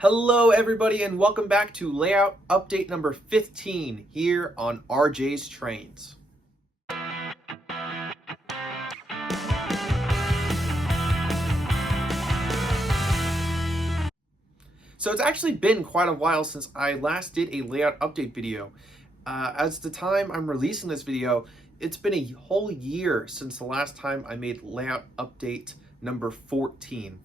Hello everybody and welcome back to layout update number 15 here on RJ's Trains. So it's actually been quite a while since I last did a layout update video. As the time I'm releasing this video, it's been a whole year since the last time I made layout update number 14.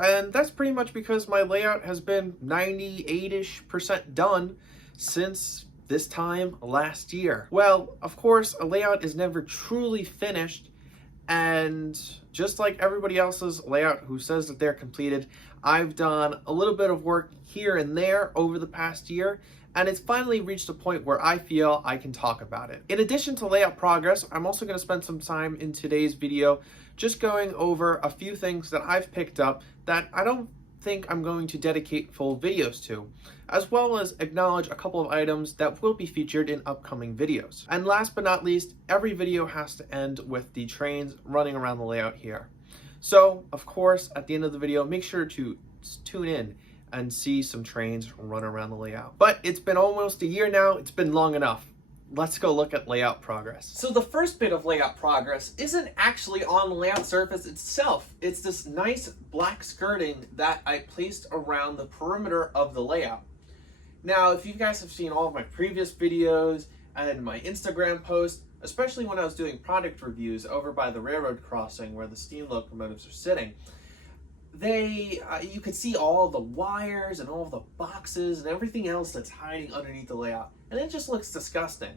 And that's pretty much because my layout has been 98-ish% done since this time last year. Well, of course, a layout is never truly finished, and just like everybody else's layout who says that they're completed, I've done a little bit of work here and there over the past year, and it's finally reached a point where I feel I can talk about it. In addition to layout progress, I'm also going to spend some time in today's video just going over a few things that I've picked up that I don't think I'm going to dedicate full videos to, as well as acknowledge a couple of items that will be featured in upcoming videos. And last but not least, every video has to end with the trains running around the layout here. So, of course, at the end of the video, make sure to tune in and see some trains run around the layout. But it's been almost a year now, it's been long enough. Let's go look at layout progress. So the first bit of layout progress isn't actually on the layout surface itself. It's this nice black skirting that I placed around the perimeter of the layout. Now, if you guys have seen all of my previous videos and my Instagram posts, especially when I was doing product reviews over by the railroad crossing where the steam locomotives are sitting, you could see all of the wires and all of the boxes and everything else that's hiding underneath the layout, and it just looks disgusting.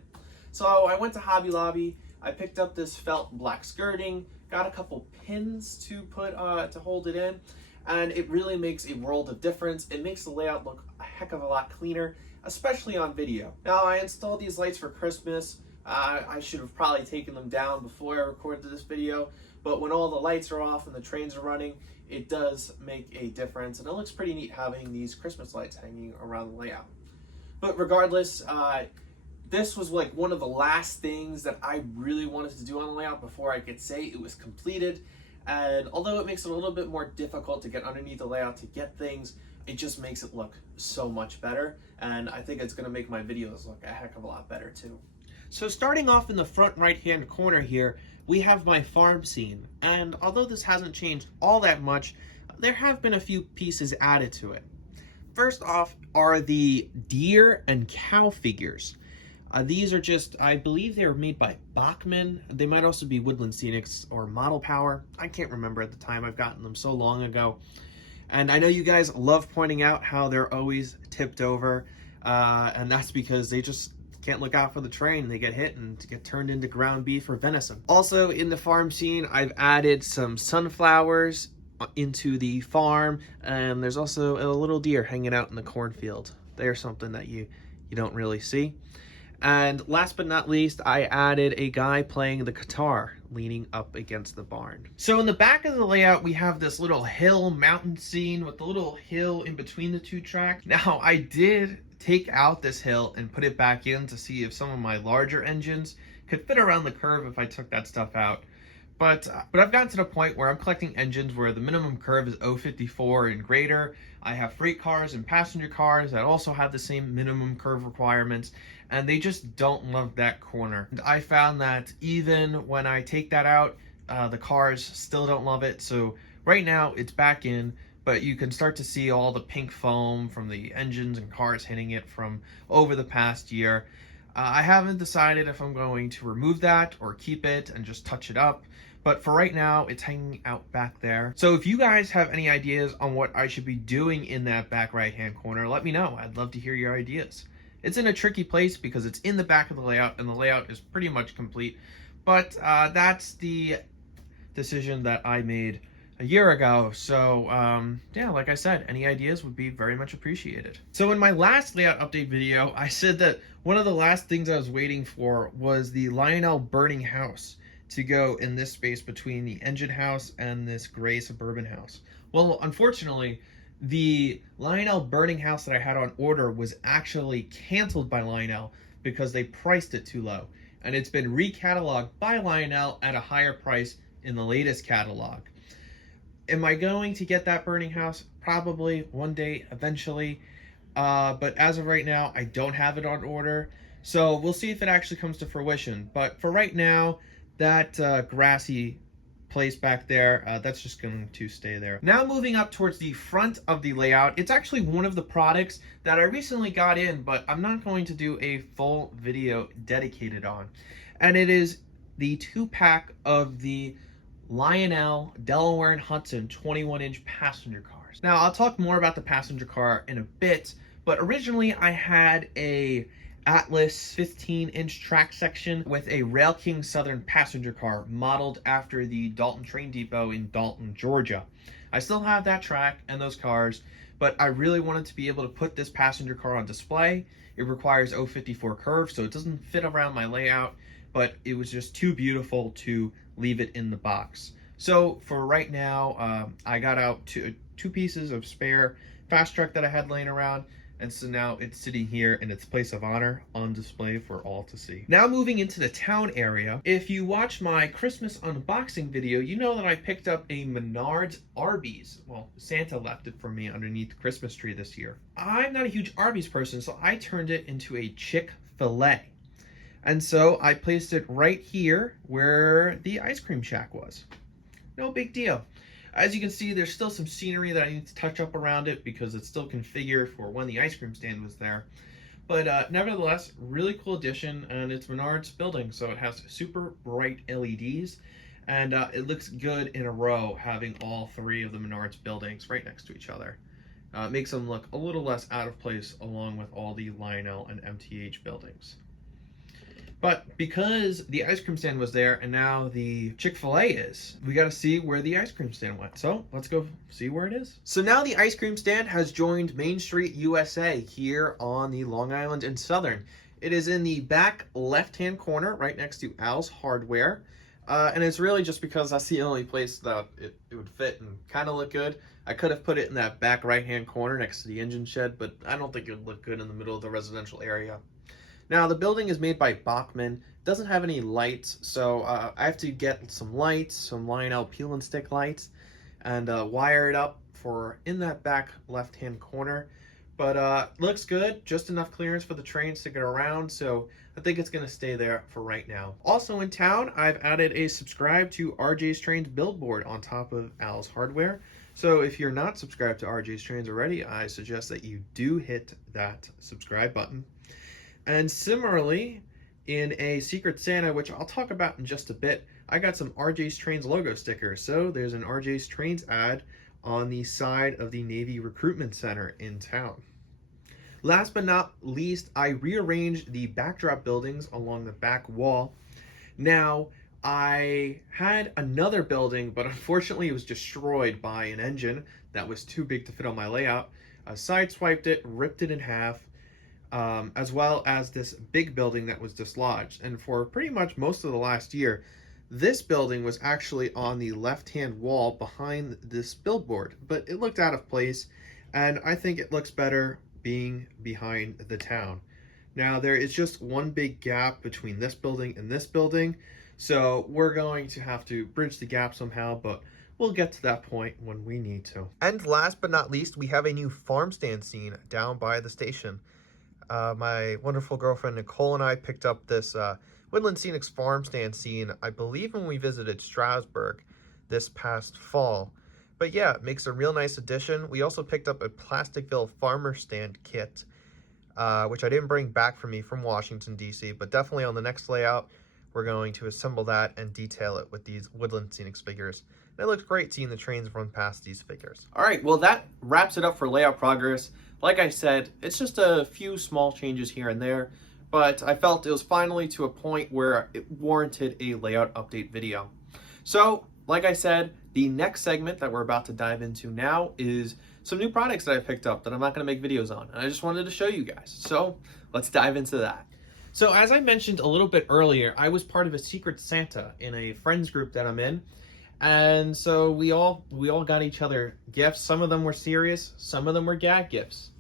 So I went to Hobby Lobby, I picked up this felt black skirting, got a couple pins to put to hold it in, and it really makes a world of difference. It makes the layout look a heck of a lot cleaner, especially on video. Now, I installed these lights for Christmas. I should have probably taken them down before I recorded this video, but when all the lights are off and the trains are running, it does make a difference, and it looks pretty neat having these Christmas lights hanging around the layout. But regardless, this was like one of the last things that I really wanted to do on the layout before I could say it was completed. And although it makes it a little bit more difficult to get underneath the layout to get things, it just makes it look so much better. And I think it's going to make my videos look a heck of a lot better too. So starting off in the front right-hand corner here, we have my farm scene. And although this hasn't changed all that much, there have been a few pieces added to it. First off are the deer and cow figures. These are just, I believe they were made by Bachman. They might also be Woodland Scenics or Model Power. I can't remember at the time. I've gotten them so long ago. And I know you guys love pointing out how they're always tipped over. And that's because they just can't look out for the train. They get hit and get turned into ground beef or venison. Also in the farm scene, I've added some sunflowers into the farm, and there's also a little deer hanging out in the cornfield. They're something that you don't really see. And last but not least, I added a guy playing the guitar leaning up against the barn. So in the back of the layout, we have this little hill mountain scene with the little hill in between the two tracks. Now, I did take out this hill and put it back in to see if some of my larger engines could fit around the curve if I took that stuff out. But I've gotten to the point where I'm collecting engines where the minimum curve is 054 and greater. I have freight cars and passenger cars that also have the same minimum curve requirements, and they just don't love that corner. And I found that even when I take that out, the cars still don't love it. So right now it's back in, but you can start to see all the pink foam from the engines and cars hitting it from over the past year. I haven't decided if I'm going to remove that or keep it and just touch it up. But for right now, it's hanging out back there. So if you guys have any ideas on what I should be doing in that back right-hand corner, let me know. I'd love to hear your ideas. It's in a tricky place because it's in the back of the layout, and the layout is pretty much complete. But that's the decision that I made a year ago. So yeah, like I said, any ideas would be very much appreciated. So in my last layout update video, I said that one of the last things I was waiting for was the Lionel burning house to go in this space between the engine house and this gray suburban house. Well, unfortunately, the Lionel burning house that I had on order was actually canceled by Lionel because they priced it too low. And it's been recataloged by Lionel at a higher price in the latest catalog. Am I going to get that burning house? probably one day eventually. But as of right now, I don't have it on order. So we'll see if it actually comes to fruition. But for right now, that grassy place back there, that's just going to stay there. Now moving up towards the front of the layout, it's actually one of the products that I recently got in, but I'm not going to do a full video dedicated on. And it is the 2-pack of the Lionel Delaware Hudson 21-inch passenger cars. Now, I'll talk more about the passenger car in a bit, but originally I had a Atlas 15-inch track section with a Rail King Southern passenger car modeled after the Dalton Train Depot in Dalton, Georgia. I still have that track and those cars, but I really wanted to be able to put this passenger car on display. It requires 054 curves, so it doesn't fit around my layout, but it was just too beautiful to leave it in the box. So for right now, I got out two pieces of spare fast truck that I had laying around, and so now it's sitting here in its place of honor on display for all to see. Now moving into the town area, if you watch my Christmas unboxing video, you know that I picked up a Menards Arby's. Well, Santa left it for me underneath the Christmas tree this year. I'm not a huge Arby's person, so I turned it into a Chick-fil-A. And so I placed it right here where the ice cream shack was. No big deal. As you can see, there's still some scenery that I need to touch up around it because it's still configured for when the ice cream stand was there. But nevertheless, really cool addition, and it's Menards building, so it has super bright LEDs, and it looks good in a row having all three of the Menards buildings right next to each other. It makes them look a little less out of place along with all the Lionel and MTH buildings. But because the ice cream stand was there and now the Chick-fil-A is, we got to see where the ice cream stand went. So let's go see where it is. So now the ice cream stand has joined Main Street USA here on the Long Island and Southern. It is in the back left-hand corner right next to Al's Hardware. And it's really just because that's the only place that it would fit and kind of look good. I could have put it in that back right-hand corner next to the engine shed, but I don't think it would look good in the middle of the residential area. Now, the building is made by Bachmann, doesn't have any lights, so I have to get some lights, some Lionel peel and stick lights, and wire it up for in that back left-hand corner. But looks good, just enough clearance for the trains to get around, so I think it's going to stay there for right now. Also in town, I've added a subscribe to RJ's Trains billboard on top of Al's Hardware. So if you're not subscribed to RJ's Trains already, I suggest that you do hit that subscribe button. And similarly, in a Secret Santa, which I'll talk about in just a bit, I got some RJ's Trains logo stickers. So there's an RJ's Trains ad on the side of the Navy Recruitment Center in town. Last but not least, I rearranged the backdrop buildings along the back wall. Now, I had another building, but unfortunately it was destroyed by an engine that was too big to fit on my layout. I sideswiped it, ripped it in half, as well as this big building that was dislodged. And for pretty much most of the last year, this building was actually on the left-hand wall behind this billboard, but it looked out of place, and I think it looks better being behind the town. Now, there is just one big gap between this building and this building, so we're going to have to bridge the gap somehow, but we'll get to that point when we need to. And last but not least, we have a new farm stand scene down by the station. My wonderful girlfriend Nicole and I picked up this Woodland Scenics farm stand scene, I believe when we visited Strasburg this past fall. But yeah, it makes a real nice addition. We also picked up a Plasticville farmer stand kit, which I didn't bring back from me from Washington, D.C., but definitely on the next layout, we're going to assemble that and detail it with these Woodland Scenics figures. And it looks great seeing the trains run past these figures. All right, well, that wraps it up for layout progress. Like I said, it's just a few small changes here and there, but I felt it was finally to a point where it warranted a layout update video. So, like I said, the next segment that we're about to dive into now is some new products that I picked up that I'm not going to make videos on, and I just wanted to show you guys. So, let's dive into that. So, as I mentioned a little bit earlier, I was part of a Secret Santa in a friends group that I'm in. And so we all got each other gifts. Some of them were serious, some of them were gag gifts.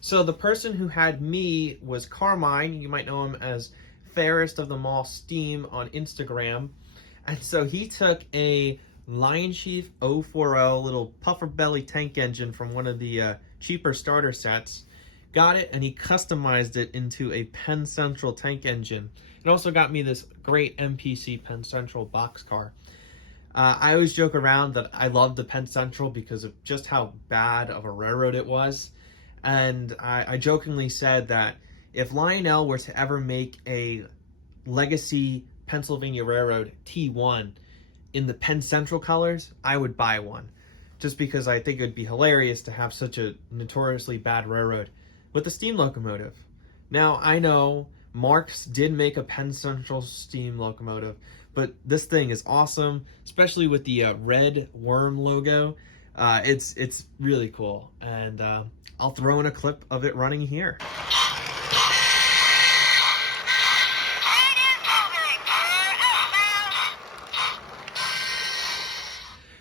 So the person who had me was Carmine. You might know him as Fairest of them all Steam on Instagram. And so he took a Lion Chief 040 little puffer belly tank engine from one of the cheaper starter sets. Got it, and he customized it into a Penn Central tank engine. It also got me this great MPC Penn Central boxcar. I always joke around that I love the Penn Central because of just how bad of a railroad it was. And I jokingly said that if Lionel were to ever make a legacy Pennsylvania Railroad T1 in the Penn Central colors, I would buy one. Just because I think it would be hilarious to have such a notoriously bad railroad with a steam locomotive. Now, I know Marx did make a Penn Central steam locomotive, but this thing is awesome, especially with the red worm logo. It's really cool, and I'll throw in a clip of it running here.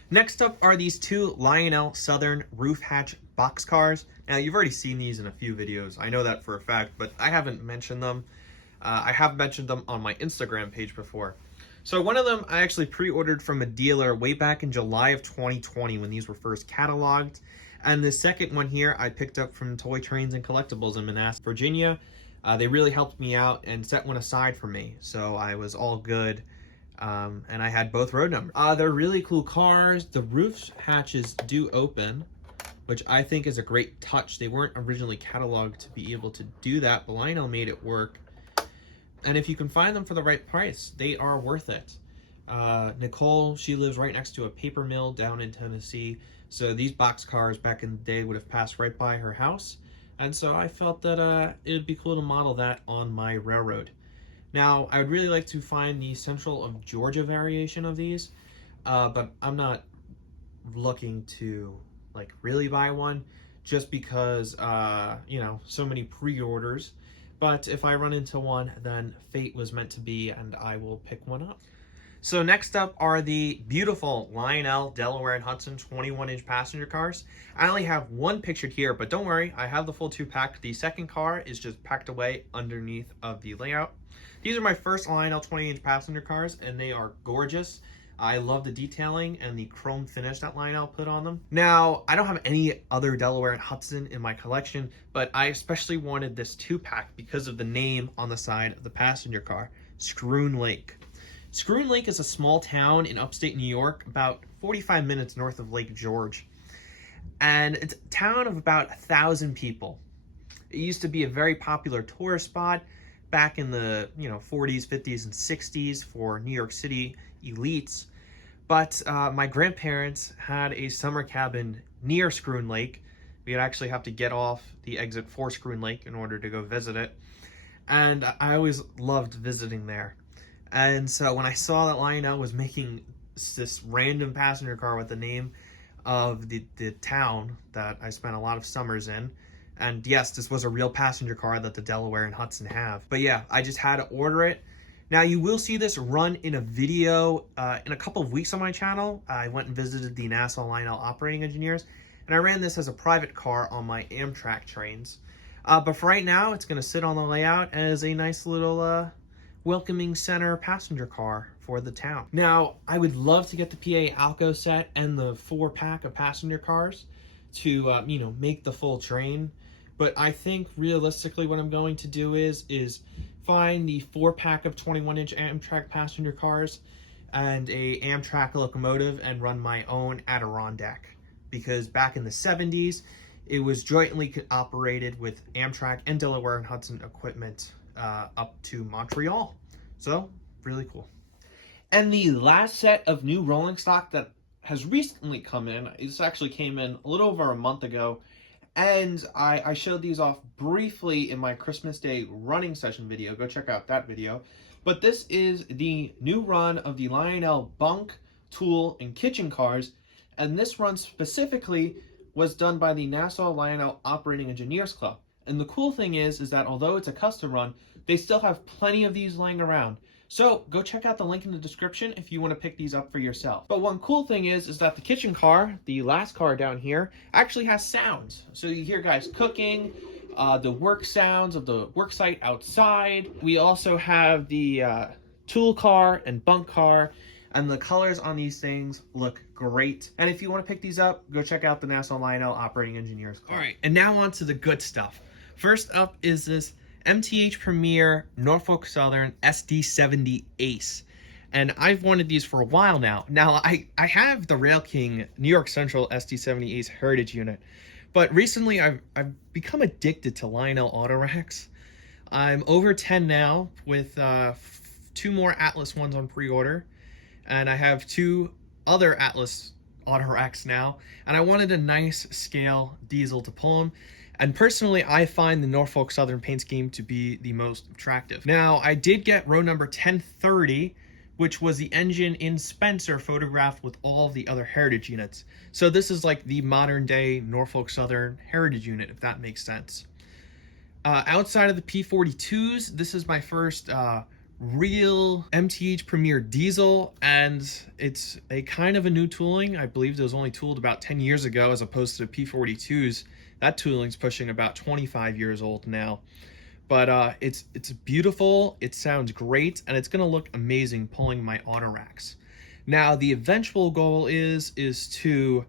Next up are these two Lionel Southern roof hatch boxcars. Now, you've already seen these in a few videos. I know that for a fact, but I haven't mentioned them. I have mentioned them on my Instagram page before. So one of them I actually pre-ordered from a dealer way back in July of 2020 when these were first cataloged. And the second one here I picked up from Toy Trains and Collectibles in Manassas, Virginia. They really helped me out and set one aside for me, so I was all good. And I had both road numbers. They're really cool cars. The roof hatches do open, which I think is a great touch. They weren't originally cataloged to be able to do that, but Lionel made it work. And if you can find them for the right price, they are worth it. Nicole, she lives right next to a paper mill down in Tennessee, so these box cars back in the day would have passed right by her house. And so I felt that it would be cool to model that on my railroad. Now, I would really like to find the Central of Georgia variation of these, but I'm not looking to like really buy one just because, you know, so many pre-orders. But if I run into one, then fate was meant to be, and I will pick one up. So next up are the beautiful Lionel Delaware and Hudson 21-inch passenger cars. I only have one pictured here, but don't worry, I have the full 2-pack. The second car is just packed away underneath of the layout. These are my first Lionel 20-inch passenger cars, and they are gorgeous. I love the detailing and the chrome finish that Lionel put on them. Now, I don't have any other Delaware and Hudson in my collection, but I especially wanted this 2-pack because of the name on the side of the passenger car, Schroon Lake. Schroon Lake is a small town in upstate New York, about 45 minutes north of Lake George. And it's a town of about 1,000 people. It used to be a very popular tourist spot back in the 40s, 50s, and 60s for New York City elites. But my grandparents had a summer cabin near Schroon Lake. We'd actually have to get off the exit for Schroon Lake in order to go visit it. And I always loved visiting there. And so when I saw that Lionel was making this random passenger car with the name of the town that I spent a lot of summers in, and yes, this was a real passenger car that the Delaware and Hudson have. But yeah, I just had to order it. Now you will see this run in a video in a couple of weeks on my channel. I went and visited the Nassau Lionel operating engineers, and I ran this as a private car on my Amtrak trains. But for right now, it's going to sit on the layout as a nice little welcoming center passenger car for the town. Now, I would love to get the PA Alco set and the 4-pack of passenger cars to, make the full train. But I think realistically what I'm going to do is find the 4-pack of 21-inch Amtrak passenger cars and a Amtrak locomotive and run my own Adirondack. Because back in the 70s, it was jointly operated with Amtrak and Delaware and Hudson equipment up to Montreal. So, really cool. And the last set of new rolling stock that has recently come in, this actually came in a little over a month ago, and I showed these off briefly in my Christmas Day running session video. Go check out that video. But this is the new run of the Lionel bunk, tool, and kitchen cars, and this run specifically was done by the Nassau Lionel Operating Engineers Club. And the cool thing is that although it's a custom run, they still have plenty of these laying around. So go check out the link in the description if you want to pick these up for yourself. But one cool thing is that the kitchen car, the last car down here, actually has sounds. So you hear guys cooking, the work sounds of the work site outside. We also have the tool car and bunk car, And the colors on these things look great. And if you want to pick these up, go check out the Nassau Lionel Operating Engineers Club. All right, and now on to the good stuff. First up is this MTH Premier Norfolk Southern SD70 Ace. And I've wanted these for a while now. Now, I have the Rail King New York Central SD70 Ace Heritage Unit. But recently, I've become addicted to Lionel auto racks. I'm over 10 now with 2 more Atlas ones on pre-order. And I have 2 other Atlas auto racks now. And I wanted a nice scale diesel to pull them. And personally, I find the Norfolk Southern paint scheme to be the most attractive. Now, I did get row number 1030, which was the engine in Spencer photographed with all the other Heritage units. So this is like the modern day Norfolk Southern Heritage unit, if that makes sense. Outside of the P42s, this is my first real MTH Premier diesel, and it's a kind of a new tooling. I believe it was only tooled about 10 years ago as opposed to the P42s. That tooling's pushing about 25 years old now. But it's beautiful, it sounds great, and it's gonna look amazing pulling my auto racks. Now, the eventual goal is to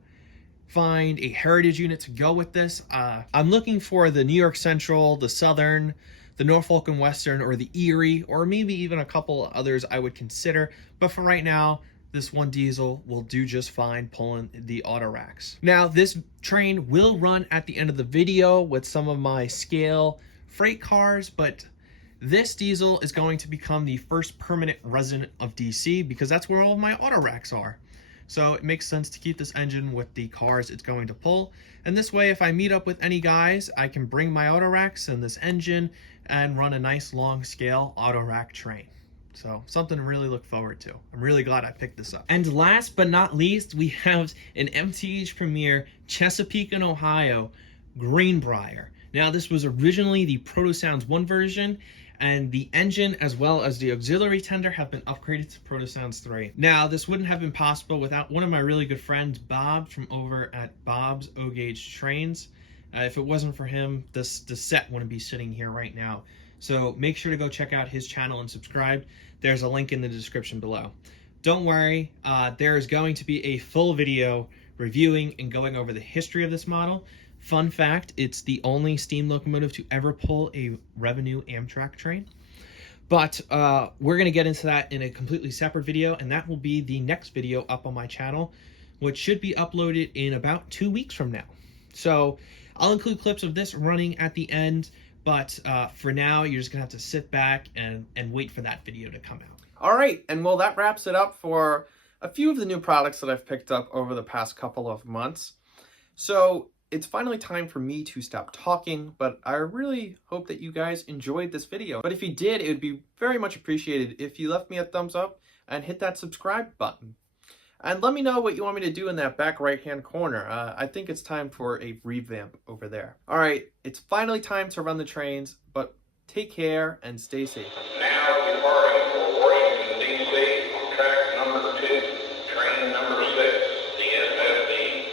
find a Heritage unit to go with this. I'm looking for the New York Central, the Southern, the Norfolk and Western, or the Erie, or maybe even a couple others I would consider. But for right now, this one diesel will do just fine pulling the auto racks. Now, this train will run at the end of the video with some of my scale freight cars, but this diesel is going to become the first permanent resident of DC because that's where all of my auto racks are. So it makes sense to keep this engine with the cars it's going to pull. And this way, if I meet up with any guys, I can bring my auto racks and this engine and run a nice long scale auto rack train. So something to really look forward to. I'm really glad I picked this up. And last but not least, we have an MTH Premier Chesapeake and Ohio Greenbriar. Now, this was originally the Proto Sounds 1 version, and the engine as well as the auxiliary tender have been upgraded to Proto Sounds 3. Now, this wouldn't have been possible without one of my really good friends, Bob, from over at Bob's O-Gauge Trains. If it wasn't for him, the set wouldn't be sitting here right now. So make sure to go check out his channel and subscribe. There's a link in the description below. Don't worry, there is going to be a full video reviewing and going over the history of this model. Fun fact, it's the only steam locomotive to ever pull a revenue Amtrak train. But we're going to get into that in a completely separate video, and that will be the next video up on my channel, which should be uploaded in about 2 weeks from now. So I'll include clips of this running at the end, but for now, you're just going to have to sit back and wait for that video to come out. All right, and well, that wraps it up for a few of the new products that I've picked up over the past couple of months. So it's finally time for me to stop talking, but I really hope that you guys enjoyed this video. But if you did, it would be very much appreciated if you left me a thumbs up and hit that subscribe button. And let me know what you want me to do in that back right-hand corner. I think it's time for a revamp over there. All right, it's finally time to run the trains, but take care and stay safe. Now departing for Washington, D.C. on track number 2, train number 6, DSFD.